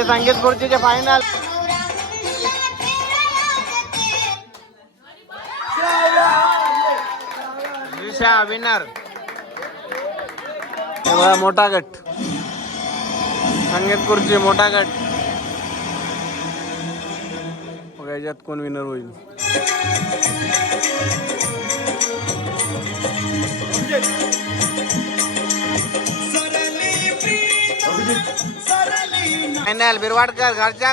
आजचे संगीत खुर्चीचे फायनल. दिशा विनर. मोठा गट संगीत खुर्ची मोठा गट. बघा याच्यात कोण विनर होईल. फायनल बिरवाडकर घरच्या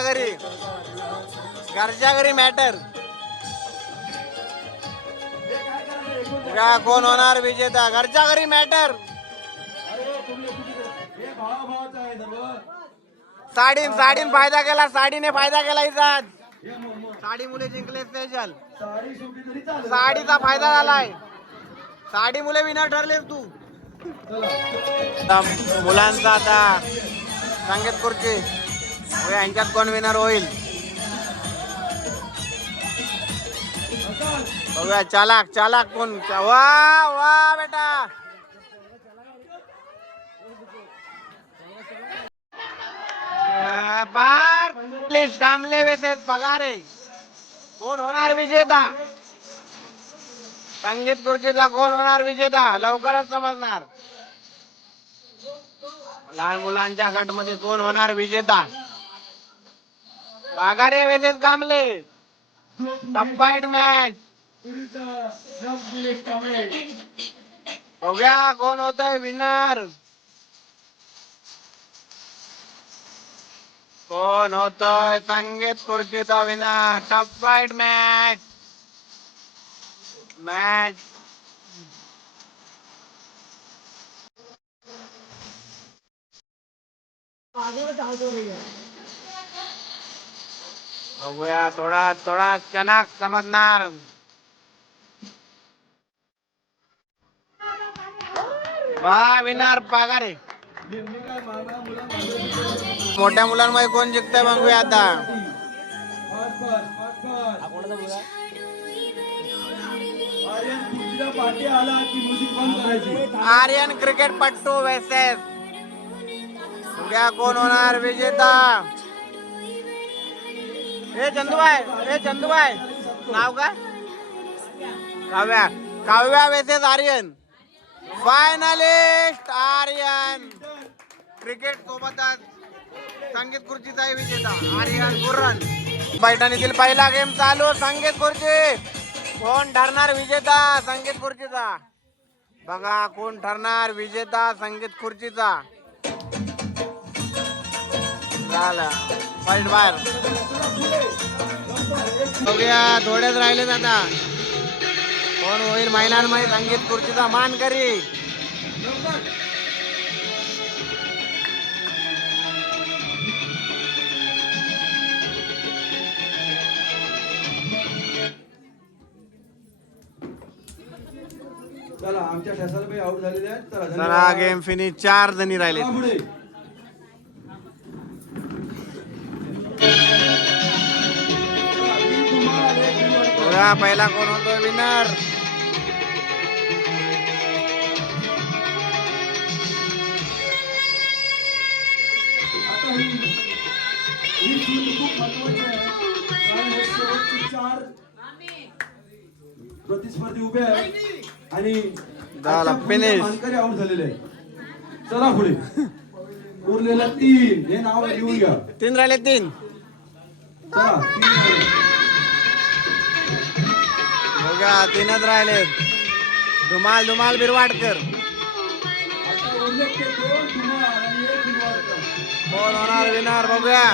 घरी मॅटर. कोण होणार विजेता. घरच्या घरी मॅटर. साडीन फायदा केला. साडीने फायदा केला इथं. साडी मुले जिंकले स्पेशल. साडीचा फायदा झालाय. साडी मुले विनर ठरले. तू मुलांचा आता संगीत खुर्ची यांच्यात कोण विनर होईल बघूया. चालाक कोण. वा वा बेटा. कामले वेसेस पगारे. कोण होणार विजेता. संगीत खुर्चीचा कोण होणार विजेता लवकरच समजणार. लहान मुलांच्या गट मध्ये कोण होणार विजेता. Pagare versus Kamle. Tough match. बघूया कोण होतंय विनर. कोण होतोय संगीत खुर्चीचा विनर. Tough fight match. बघूया थोडा चनाक समजणार. वा विनर पगारे. मोठ्या मुलांमध्ये कोण जिंकतंय बघूया आता. आर्यन क्रिकेट पट्टू वेसेस. बघूया कोण होणार विजेता. हे चंदूबाई नाव काय. काव्या वेसेस आर्यन. फायनलिस्ट आर्यन. क्रिकेट सोबतच संगीत खुर्चीचा विजेता आर्यन गुर्रन. पैठणीतील पहिला गेम चालू. संगीत खुर्ची. कोण ठरणार विजेता संगीत खुर्चीचा. बघा कोण ठरणार विजेता संगीत खुर्चीचा. झाला फाईट बाहेर. बघूया थोडेच राहिलेत आता. कोण होईल महिलांमध्ये संगीत खुर्चीचा मानकरी. चला आमच्या ठसालबाई आउट झालेले आहेत. चला गेम फिनिश. 4 जणी राहिले. पहिला कोण होतो विनर. प्रतिस्पर्धी उभे आहेत आणि मानकरी आउट झालेले आहे. चला पुढे. उरलेला 3. हे नाव लिहून घ्या. 3 राहिले. 3 चला 3च राहिले. धुमाल बिरवाडकर. कोण होणार विनर बघूया.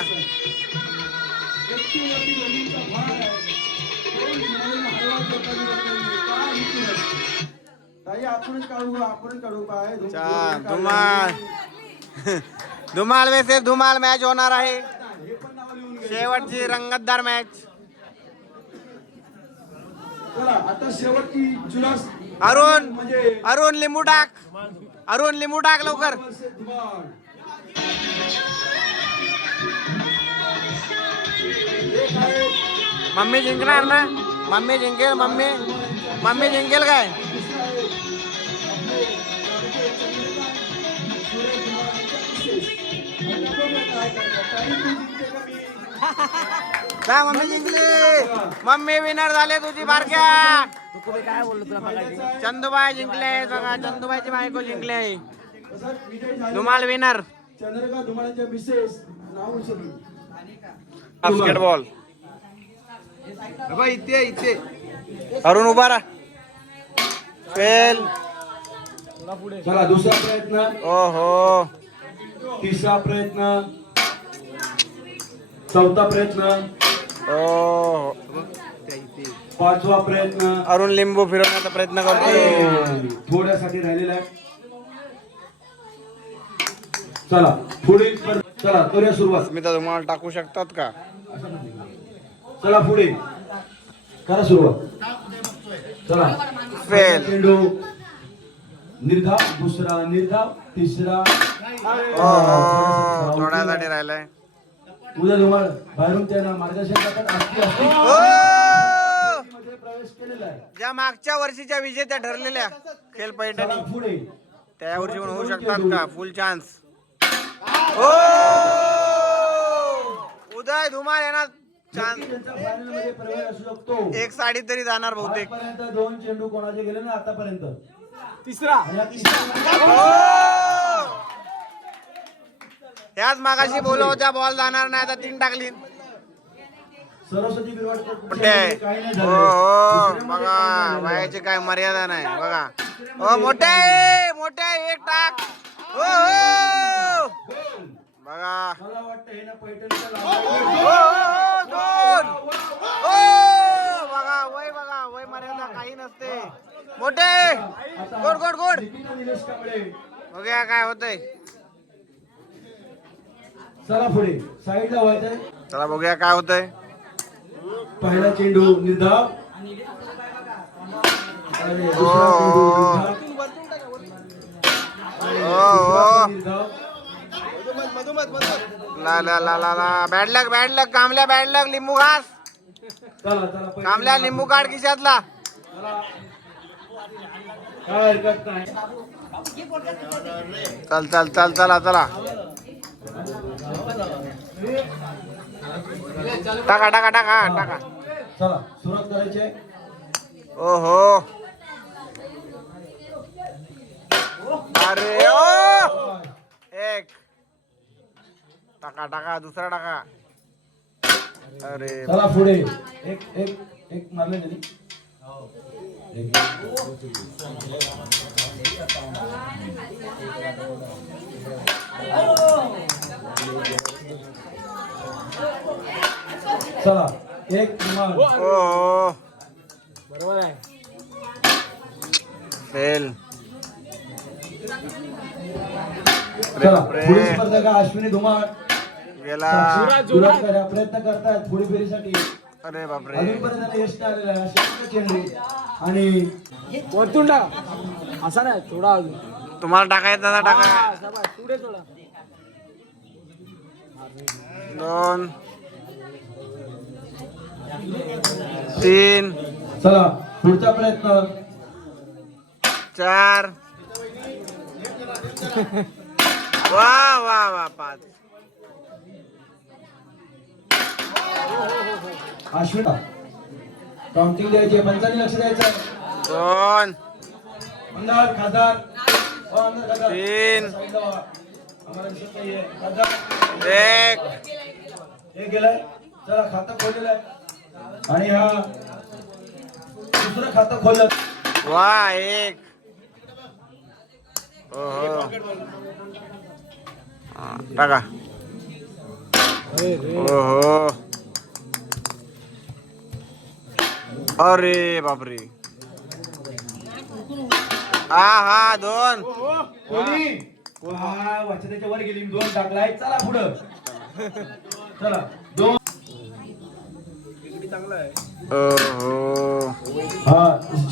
धुमाल वेसेस धुमाल मॅच होणार आहे. शेवटची रंगतदार मॅच. आता शेवटची चुरस. अरुण लिंबू टाक लवकर. मम्मी जिंकणार ना. मम्मी जिंकेल काय. जा मम्मी जिंकली. मम्मी विनर झाले तुझी बारक्या. काय बोललो तुला बघायची चंदूबाई जिंकले बघा. चंदूबाईची बायको जिंकले. तसाच विजय झालेला धुमाल विनर. चंद्रका धुमाळांच्या मिसेस नाव विसरलो. बास्केटबॉल. इथे इथे अरुण उभा राहा. फेल. चला दुसरा प्रयत्न, ओहो. तिसरा प्रयत्न, चौथा प्रयत्न, ओहो. पाचवा प्रयत्न. अरुण लिंबू फिरवण्याचा प्रयत्न करतो. थोड्यासाठी राहिलेला आहे. चला पुढे चला करूया सुरुवात. तुम्ही तर तुम्हाला टाकू शकतात का? चला पुढे करा सुरुवात. चला फेल. चेंडू निर्धाव, दुसरा निर्धाव, तिसरा. ओहो. थोड्यासाठी राहिलाय. उद्या तुम्हाला बाहेरून त्यांना मार्गदर्शन करतात. असती ओ! मध्ये प्रवेश केलेला आहे. ज्या मागच्या वर्षीच्या विजेत्या ठरलेल्या खेळ पैठणी चला पुढे त्या यावर्षी पण होऊ शकतात का? फुल चान्स. ओ! उदय धुमाल येणार. चान्स. त्यांचा फायनल मध्ये प्रवेश असू शकतो. एक साडी तरी जाणार बहुतेक. आतापर्यंत 2 चेंडू कोणाचे गेले ना आतापर्यंत. तिसरा आणि हा तिसरा. ओ! ह्याच मागाशी बोललो होत्या बॉल जाणार नाही आता 3 टाकली. सरस्वती मोठे. काही नाही हो झालं. हो. दुसऱ्यामध्ये बघा काय नाही वयाची काय मर्यादा नाही. बघा हो मोठे मोठे. एक टाक. हो हो. बघा मला वाटतं हे ना पैठणीचा हो, लागला. हो, दोन. हो. बघा वय मर्यादा काही नसते. मोठे. गोड गोड गोड. निकिता निलेश कांबळे. बघूया काय होतंय. चला पुढे साईडला व्हायचंय. चला बघूया काय होतंय. पहिला चेंडू निर्धाव. आणि दुसरा चेंडू निर्धाव. हो निर्धाव. ला ला ला ला ला. बॅड लक कामल्या. बॅड लक. लिंबू घास. चला चला पहिला कामल्या लिंबू काढ खिशातला. चला. काय हरकत नाही. चला टाका. चला सुरुवात करायची आहे. ओहो. अरे ओ. एक टाका दुसरा टाका. अरे चला पुढे एक एक एक मारले नाही. चला एक मार. ओ. बरोबर आहे फेल. चला पुढे स्पर्धक अश्विनी धुमाळ गेला. दुरात प्रयत्न करतायत पुढे फेरीसाठी. अरे बापरे. अजूनपर्यंत त्यांना यश नाही आलेलं आहे. शेवटचा चेंडू आणि वरतून टाक असा नाही थोडा अजून तुम्हाला टाकायचा ना टाका. हा, शाबास. पुढे थोडा 2 3 चला पुढचा प्रयत्न. 4 वा 5. अश्विन काउंटिंग द्यायची आहे. पंचांनी लक्ष द्यायचं आहे. 2 आमदार खासदार 3 साईडला व्हा. आम्हाला दिसत नाहीये. खासदार 1. हे गेलाय. चला खातं खोललेलं आहे आणि हा दुसरं खातं खोललं. वा 1. ओहो. टाका. ओहो. अरे बापरे. हा 2. कोणी त्याच्या वर गेली. 2 टाकलाय. चला पुढं. चला 2. ओहो. हा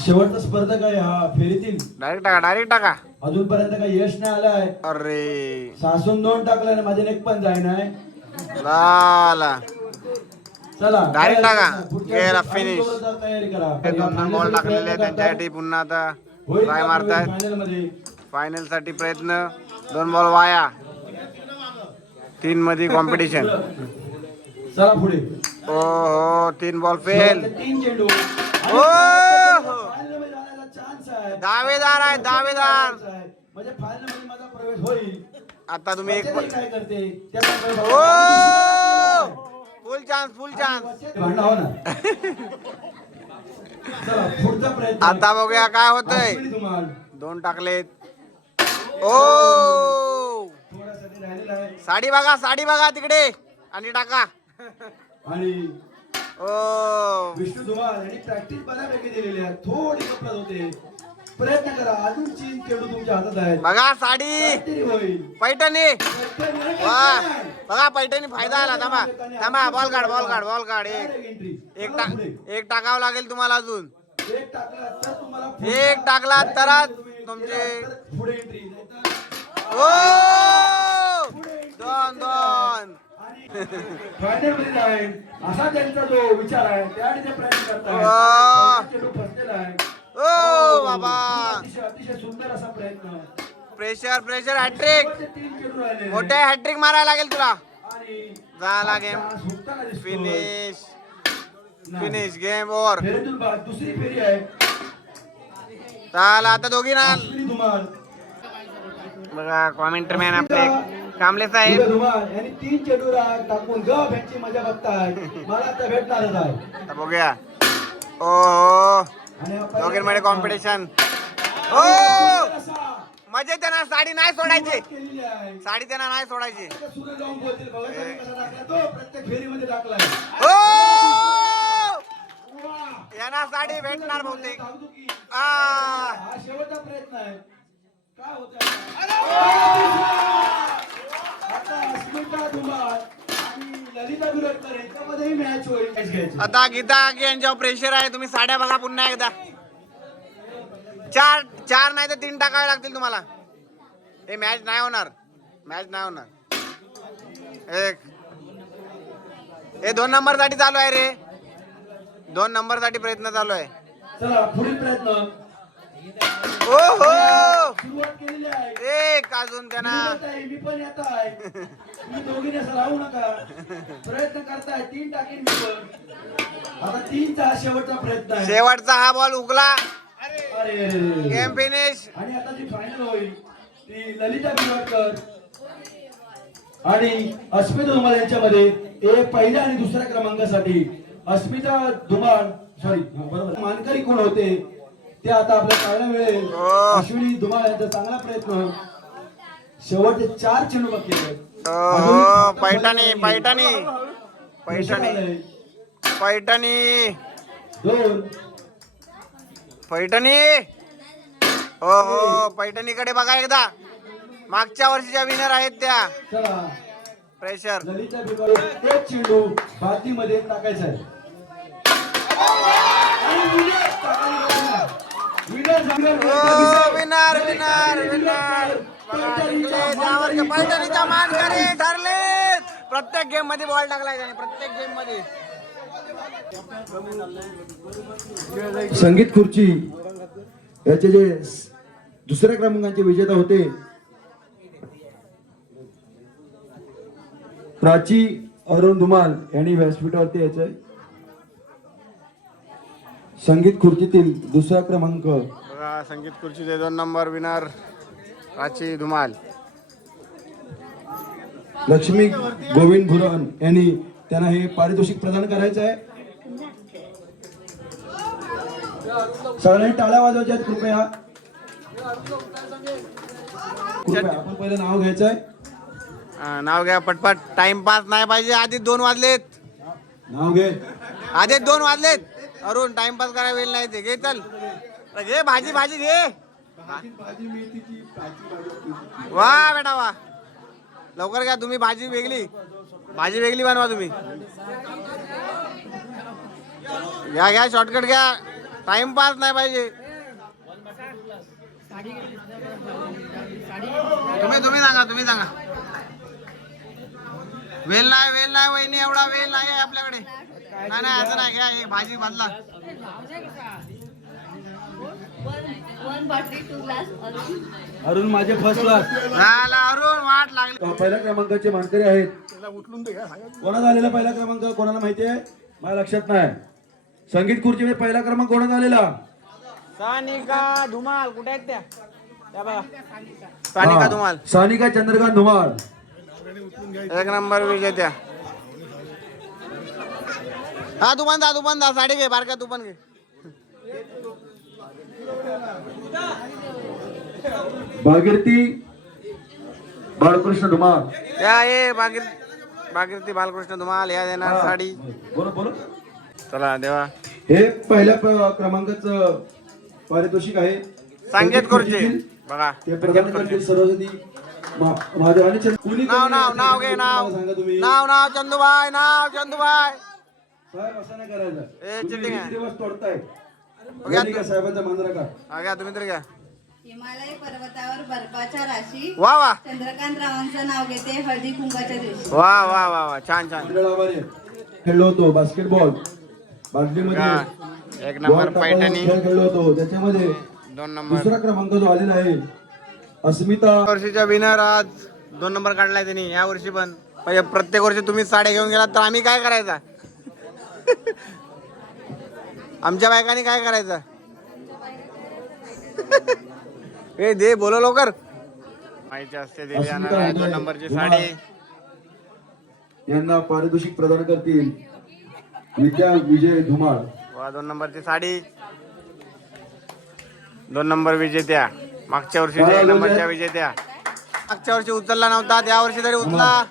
शेवटचा स्पर्धक आहे हा फेरीतील. डायरेक्ट टाका. अजूनपर्यंत काही यश नाही आलंय. अरे सासून 2 टाकलाय ना माझे एक पण जाय नाही. ला चला Direct टाका. पुढच्या गेला, आणि finish. सोबत तयारी करा. हे 2 बॉल टाकलेले त्यांच्यासाठी पुन्हा आता होईल ट्राय का मारतायत. फायनल मध्ये. फायनल साठी प्रयत्न. 2 बॉल वाया. 3 मध्ये कॉम्पिटिशन. चला पुढे. हो 3 बॉल फेल. 3 चेंडू. हो चान्स आहे. दावेदार आहे दावेदार. म्हणजे फायनल मध्ये माझा प्रवेश होईल. आता तुम्ही एक वचने काय करते त्याचा हो फुल चान्स फुल चान्स. भांडण हो ना. चला पुढचा प्रयत्न. आता बघूया काय होतंय. अश्विनी धुमाळ 2 टाकलेत. ओ थोडासाठी राहिलेला आहे. साडी बघा तिकडे आणि टाका. आणि ओ विष्णू धुमाळ यांनी प्रॅक्टिस बऱ्यापैकी दिलेली आहे. थोडी गफलत होते. प्रयत्न करा. अजून 3 चेंडू तुमच्या हातात आहेत. बघा साडी काहीतरी होईल. पैठणी. वा बघा पैठणी फायदा आला. थांबा बॉल काढ. एक टाकावं लागेल तुम्हाला अजून. एक टाकला तर तुम्हाला एक टाकला तरच तुमचे पुढे एंट्री. ओ 2 फायनल मध्ये जाईल असा त्यांचा जो विचार आहे त्याने ते प्रयत्न करतात. चेंडू फसलेला आहे. ओ बाबा अतिशय सुंदर असा प्रयत्न. Pressure hat trick. 3 चेंडू राहिले. मोठे हॅट्रिक मारायला लागेल तुला. आणि झाला गेम सुटताना दिसतोय. Finish game over. फेरीतून बाद दुसरी फेरी आहे. चला आता दोघी ना अश्विनी धुमाळ बघा कॉमेंटर मॅन आपले कांबळे साहेब. पुढे धुमाळ यांनी 3 चेंडू टाकून गप यांची मजा बघताय. मला आता भेटणारच आहे. आता बघूया. ओ आणि दोघींमध्ये कॉम्पिटिशन. ओ मजे त्यांना साडी नाही सोडायची. केलेली आहे. साडी त्यांना नाही सोडायची. सुरू जाऊन बोलतील बघा त्यांनी कसा टाकला तो प्रत्येक फेरीमध्ये टाकलाय. ओ वाह! यांना साडी भेटणार बहुतेक. धावधुकी. आ हा शेवटचा प्रयत्न आहे. काय होत आता अस्मिता धुमाळ आणि ललिता बिरोडकर यांच्यामध्येही मॅच होईल. मॅच घ्यायची. आता गीता की यांच्यावर प्रेशर आहे. तुम्ही साड्या बघा पुन्हा एकदा. 4 नाही तर 3 टाकावे लागतील तुम्हाला. हे मॅच नाही होणार. हे 2 नंबर साठी चालू आहे रे. 2 नंबर साठी प्रयत्न चालू आहे. चला पुढील प्रयत्न. ओ हो सुरुवात केलेली आहे. एक अजून त्यांना. मी पण येत आहे. तुम्ही दोघींनी असं राहू नका. प्रयत्न करताय. 3 टाकीन मी पण. आता 3चा हा शेवटचा प्रयत्न आहे. शेवटचा हा बॉल उगला. अरे गेम फिनिश. आणि आता जी फायनल होईल ती ललिता बिरोडकर आणि अस्मिता धुमाळ यांच्यामध्ये पहिल्या आणि दुसऱ्या क्रमांकासाठी अस्मिता धुमाळ बरोबर मानकरी कोण होते ते आता आपल्याला कळायला मिळेल. अश्विनी धुमाळ यांचा चांगला प्रयत्न. शेवटचे 4 चेंडू बाकी आहेत. पैठणी 2 पैठणी. हो पैठणीकडे बघा एकदा. मागच्या वर्षीच्या विनर आहेत त्या. चला प्रेशर. ललिता बिरोडकर 1 चेंडू बादलीमध्ये टाकायचा आहे. विनर पैठणीच्या मानकरी ठरले. प्रत्येक गेम मध्ये बॉल टाकलाय त्याने. प्रत्येक गेम मध्ये. संगीत खुर्ची याचे जे दुसऱ्या क्रमांकाचे विजेता होते प्राची अरुण धुमाळ यांनी व्यासपीठावरती यायचंय. संगीत खुर्चीतील दुसरा क्रमांक. बघा संगीत खुर्चीचे 2 नंबर विनर प्राची धुमाळ. लक्ष्मी गोविंद भुरण यांनी त्यांना हे पारितोषिक प्रदान करायचं आहे. सगळ्यांनी टाळ्या वाजवायच्या आहेत कृपया. आपण पहिलं नाव घ्यायचं आहे. नाव घ्या पटपट. टाइमपास नाही पाहिजे. आधीच 2 वाजलेत. नाव घे. आधीच 2 वाजलेत. अरुण टाइमपास करायला वेळ नाही ते. घे चल घे भाजी घे. वा बेटा वा. लवकर घ्या तुम्ही. भाजी वेगळी बनवा तुम्ही. घ्या शॉर्टकट घ्या. टाइमपास नाही पाहिजे. तुम्ही सांगा. वेल नाही वहिनी. एवढा वेल नाही आपल्याकडे. नाही असं नाही. घ्या एक भाजी बदला. 1 bottle 2 glass अजून अरुण माझे फर्स्ट क्लास. झाला अरुण वाट लागली. पहिल्या क्रमांकाचे मानकरी आहेत. कोणाचा आलेला पहिला क्रमांक कोणाला माहिती आहे? माझ्या लक्षात नाही. संगीत खुर्चीमध्ये पहिला क्रमांक कोणाचा आलेला? सानिका धुमाल कुठे आहेत त्या बघा. सानिका धुमाल सानिका चंद्रकांत धुमाळ. एक नंबर विजेत्या. हा तू पण दा साडी घे बारका तू पण घे. भागीरथी बाळकृष्ण धुमाळ. या ये भागीरथी बालकृष्ण धुमाल या देणार साडी. बोलो चला देवा. हे पहिल्या क्रमांकाचं पारितोषिक आहे. संगीत खुर्ची बघा. ते प्रदान करतील सरस्वती महादेव आणि कुणी नाव घे नाव. सांगा तुम्ही. नाव चंदूबाई साहेब असं नाही करायचं. ए, तुम्ही चिटिंग आहे. रीतिरिवाज तोडताय. घ्या का साहेबांचा मान राखा. हा घ्या तुम्ही तर घ्या. हिमालय पर्वतावर बर्फाच्या राशी वा वा चंद्रकांत रावांचं नाव घेते हळदी कुंकाच्या दिवशी. वा वा वा वा छान खेळलो होतो बास्केटबॉल बाटलीमध्ये बघा. एक नंबर पैठणी. खेळ खेळलो होतो. त्याच्यामध्ये 2 नंबर. दुसरा क्रमांक जो आलेला आहे अस्मिता. वर्षीचा विनर आज 2 नंबर काढलाय त्यांनी या वर्षी पण. म्हणजे प्रत्येक वर्षी तुम्ही साड्या घेऊन गेलात तर आम्ही काय करायचा? आमच्या बायकांनी काय करायचं? ए दे बोलो लवकर. माहिती असते दिली जाणार आहे 2 नंबरची साडी. यांना पारितोषिक प्रदान करतील विद्या विजय धुमाळ. वा 2 नंबरची साडी. 2 नंबर विजेत्या. मागच्या वर्षी 1 नंबरच्या विजेत्या. मागच्या वर्षी उचलला नव्हता या वर्षी तरी उचला.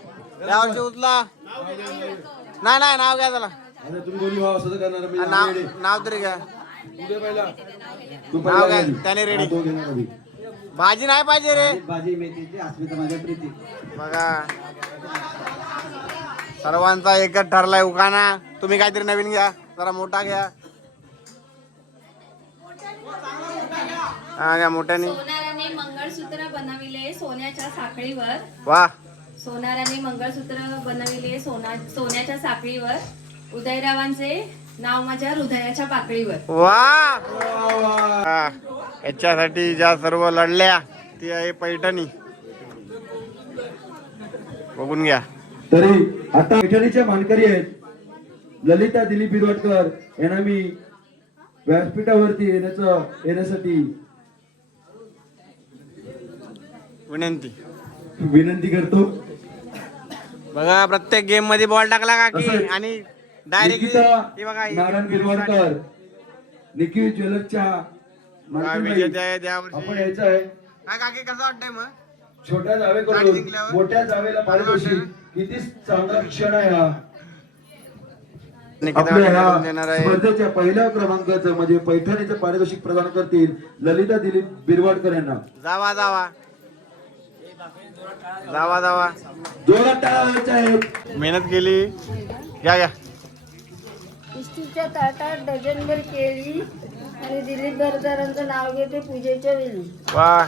या वर्षी उचला. नाही नाव घ्या त्याला. आता तुम्ही दोन्ही भाव असं करणार. मी नाव तरी घ्या. तू नाव घ्या पहिला त्याने रेडी. तो घेणार आधी. भाजी नाही पाहिजे रे. भाजी मेथीची अस्मिता माझ्या प्रीती. बघा सर्वांचा एकच ठरलाय उखाणा. तुम्ही काहीतरी नवीन घ्या जरा मोठा घ्या. हा घ्या मोठ्याने. सोनाराने मंगळसूत्र बनविले सोन्याच्या साखळीवर. वा सोनाराने मंगळसूत्र बनविले सोन्याच्या साखळीवर. उदयरावांचे नाव माझ्या हृदयाच्या पाकळीवर. वा हा, याच्यासाठी ज्या सर्व लढल्या ती आहे पैठणी. बघून घ्या. तरी आता पैठणीच्या मानकरी आहेत ललिता दिलीप बिरवटकर. यांना मी व्यासपीठावरती येण्यासाठी विनंती करतो. बघा प्रत्येक गेम मध्ये बॉल टाकला का की असं. आणि डायरेक्ट निकिता नारायण बिरवटकर निखिल ज्वेलर्सच्या मालकीण आपण यायचं आहे. काय काकी कसं वाटतंय मग? छोट्या गाडी जावेकडून जिंकल्यावर? मोठ्या जावेला पारितोषिक. किती चांगला क्षण आहे हा. निकिता आपल्या ह्या देणार आहे. स्पर्धेच्या पहिल्या क्रमांकाचं म्हणजे पैठणीचं पारितोषिक प्रदान करतील ललिता दिलीप बिरवाडकर यांना. जावा जोरात टाळ्या वाजवायच्या आहेत. मेहनत केली. घ्या इष्टीच्या ताटात डझनभर केळी आणि दिलीप बरदारांचं नाव घेते पूजेच्या वेळी. वा